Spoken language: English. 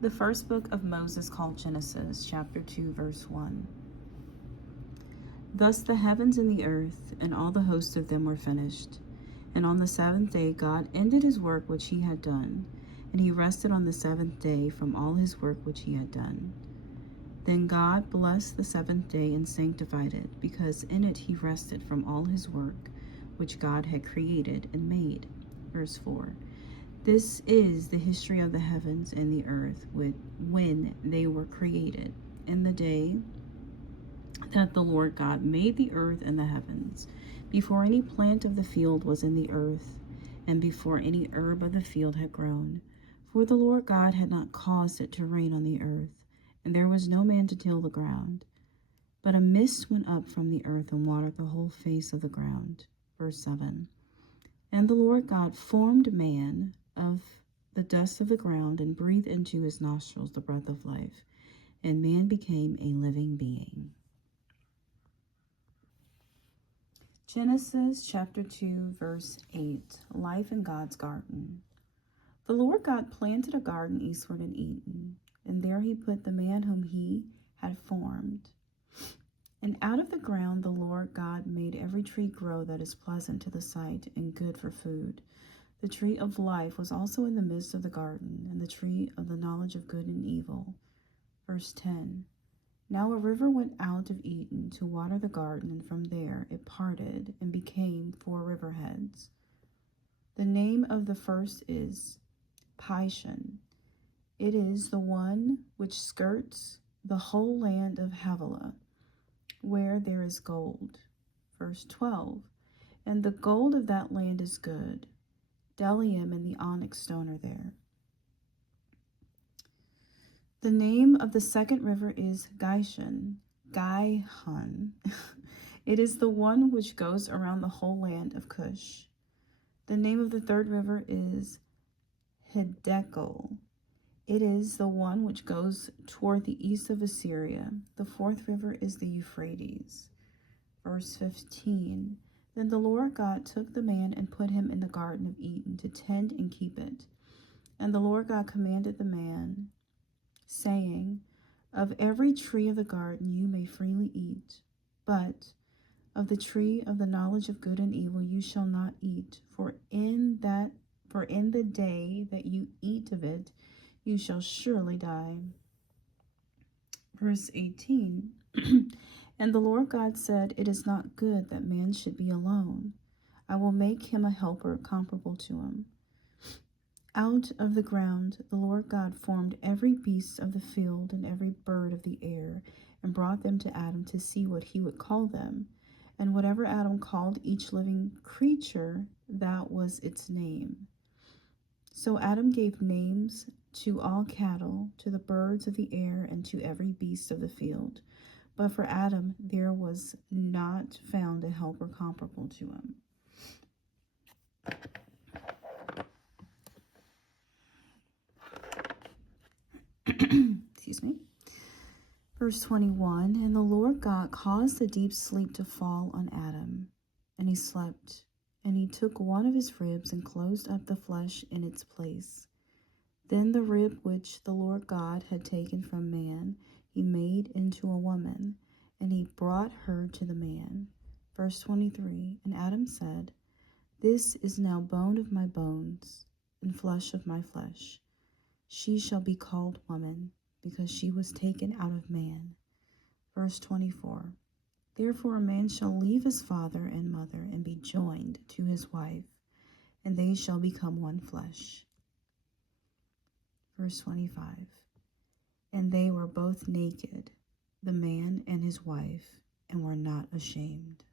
The first book of Moses, called Genesis, chapter 2, verse 1. Thus the heavens and the earth and all the hosts of them were finished. And on the seventh day God ended his work which he had done, and he rested on the seventh day from all his work which he had done. Then God blessed the seventh day and sanctified it, because in it he rested from all his work which God had created and made. Verse 4. This is the history of the heavens and the earth when they were created, in the day that the Lord God made the earth and the heavens, before any plant of the field was in the earth, and before any herb of the field had grown. For the Lord God had not caused it to rain on the earth, and there was no man to till the ground. But a mist went up from the earth and watered the whole face of the ground. Verse 7. And the Lord God formed man of the dust of the ground and breathed into his nostrils the breath of life, and man became a living being. Genesis chapter 2, verse 8, Life in God's Garden. The Lord God planted a garden eastward in Eden, and there he put the man whom he had formed. And out of the ground the Lord God made every tree grow that is pleasant to the sight and good for food. The tree of life was also in the midst of the garden, and the tree of the knowledge of good and evil. Verse 10. Now a river went out of Eden to water the garden, and from there it parted and became 4 riverheads. The name of the first is Pishon. It is the one which skirts the whole land of Havilah, where there is gold. Verse 12. And the gold of that land is good. Bdellium and the onyx stone are there. The name of the second river is Gihon. It is the one which goes around the whole land of Cush. The name of the third river is Hiddekel. It is the one which goes toward the east of Assyria. The fourth river is the Euphrates. Verse 15. Then the Lord God took the man and put him in the garden of Eden to tend and keep it. And the Lord God commanded the man, saying, Of every tree of the garden you may freely eat, but of the tree of the knowledge of good and evil you shall not eat, for in the day that you eat of it you shall surely die. Verse 18. And the Lord God said, It is not good that man should be alone. I will make him a helper comparable to him. Out of the ground the Lord God formed every beast of the field and every bird of the air, and brought them to Adam to see what he would call them. And whatever Adam called each living creature, that was its name. So Adam gave names to all cattle, to the birds of the air, and to every beast of the field. But for Adam there was not found a helper comparable to him. Excuse me. Verse 21, And the Lord God caused a deep sleep to fall on Adam, and he slept. And he took one of his ribs and closed up the flesh in its place. Then the rib which the Lord God had taken from man, he made into a woman, and he brought her to the man. Verse 23, And Adam said, This is now bone of my bones, and flesh of my flesh. She shall be called woman, because she was taken out of man. Verse 24, Therefore a man shall leave his father and mother, and be joined to his wife, and they shall become one flesh. Verse 25, And they were both naked, the man and his wife, and were not ashamed.